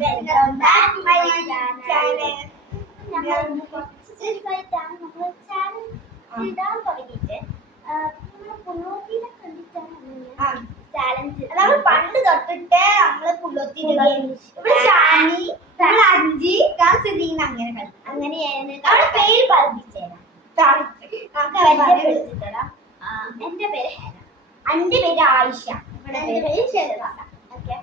Welcome back my channel. നമ്മൾ കുറച്ച് ദിവസമായിട്ടാണ് നമ്മൾ ചാനൽ ഇടാൻ തുടങ്ങിയിട്ട്. പുള്ളോത്തിനെ കണ്ടിട്ടാണ് ചാലഞ്ച്. നമ്മൾ പണ്ട് തൊട്ടിട്ട് നമ്മള് പുള്ളോത്തി ഷാനി അഞ്ചി കാസീന അങ്ങനെ കളി അങ്ങനെയാണ്. അവിടെ പേര് പഠിപ്പിച്ചേരാം. എന്റെ പേര് ഹേന, എന്റെ പേര് ആയിഷ, എന്റെ പേര് ഷെഹസാദ. ഓക്കെ,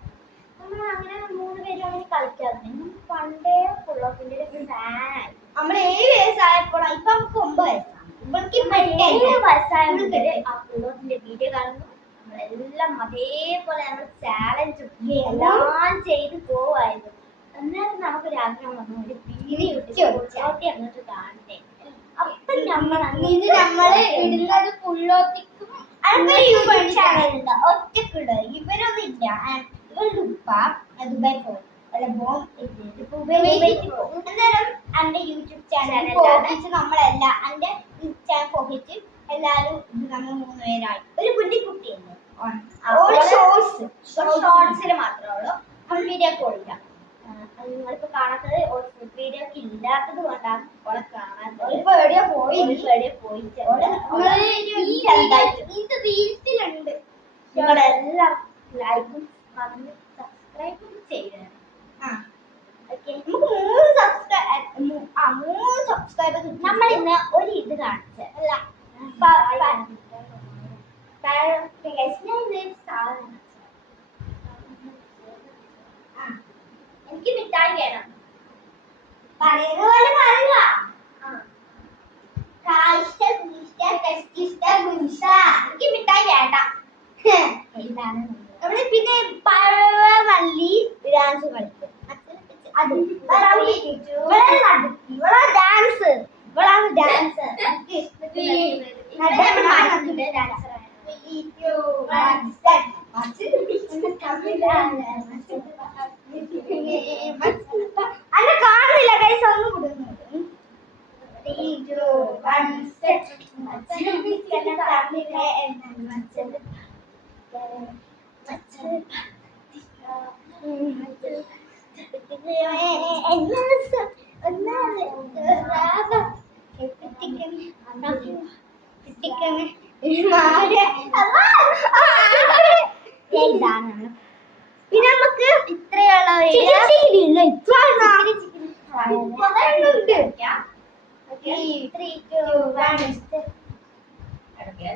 നമ്മൾ അങ്ങനെ 3 പേരും അങ്ങനെ കളിക്കാറുണ്ട്. പണ്ടേ പുള്ളോത്തിന്റെ ഒരു ഫാനായി. നമ്മൾ 7 വയസ്സായപ്പോഴാണ്. ഇപ്പൊ നമുക്ക് 9 വയസ്സാണ്. ഇവർക്ക് 7 വയസ്സായപ്പോഴേ ആ പുള്ളോത്തിന്റെ വീഡിയോ കാണുന്നു. നമ്മളെല്ലാം അതേപോലെ നമ്മൾ ചാലഞ്ചും എല്ലാം ചെയ്ത് പോവായിരുന്നു. എന്നാലും നമുക്കൊരു ആഗ്രഹം വന്നു, ഒരു വീഡിയോ പുള്ളോത്തി അങ്ങോട്ട് കാണണ്ടേ. അപ്പൊ നമ്മള് ഇടുന്നത് പുള്ളോത്തിക്കും യൂട്യൂബ് ചാനലുണ്ട്. ഒറ്റക്കുള്ള ഇവരൊന്നും ഇല്ല. ഇവരുടെ ഉപ്പ ദുബായ് പോയി അന്നേരം എന്റെ യൂട്യൂബ് ചാനൽ നമ്മളെല്ലാം എന്റെ ചാനൽ ഫോഹിച്ച് എല്ലാരും നമ്മൾ 3 പേരായി. ഒരു കുട്ടിയുണ്ട്, ഷോർട്സിൽ മാത്രമേ ഉള്ളൂ. വീഡിയോ കോളില്ല. നിങ്ങളിപ്പോ കാണാത്തത് വീഡിയോ ഒക്കെ ഇല്ലാത്തത് കൊണ്ടാണ് ഓളെ കാണാത്തത്. ഇപ്പൊ എവിടെയോ പോയി റീൽസിലുണ്ട്. നിങ്ങളെല്ലാം ലൈക്കും സബ്സ്ക്രൈബും ചെയ്യണം. നമുക്ക് 3 സബ്സ്ക്രൈബർ. നമ്മൾ ഇന്ന് ഒരു ഇത് കാണിച്ച എനിക്ക് മിഠായി വേണം. പറയുന്ന പോലെ പറയുക. എനിക്ക് മിഠായി വേണ്ട. നമ്മള് പിന്നെ പഴവള്ളി ഡാൻസ് കളിക്കും. അത് ഡാൻസ് അന്നെ കാണുന്നില്ല. കൈസ് ഒന്നും കൊടുക്കുന്നു. പിന്നെ നമുക്ക് ഇത്രയുള്ള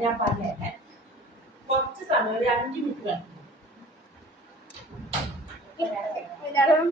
ഞാൻ പറഞ്ഞേ കുറച്ച് സമയം, ഒരു 5 മിനിറ്റ്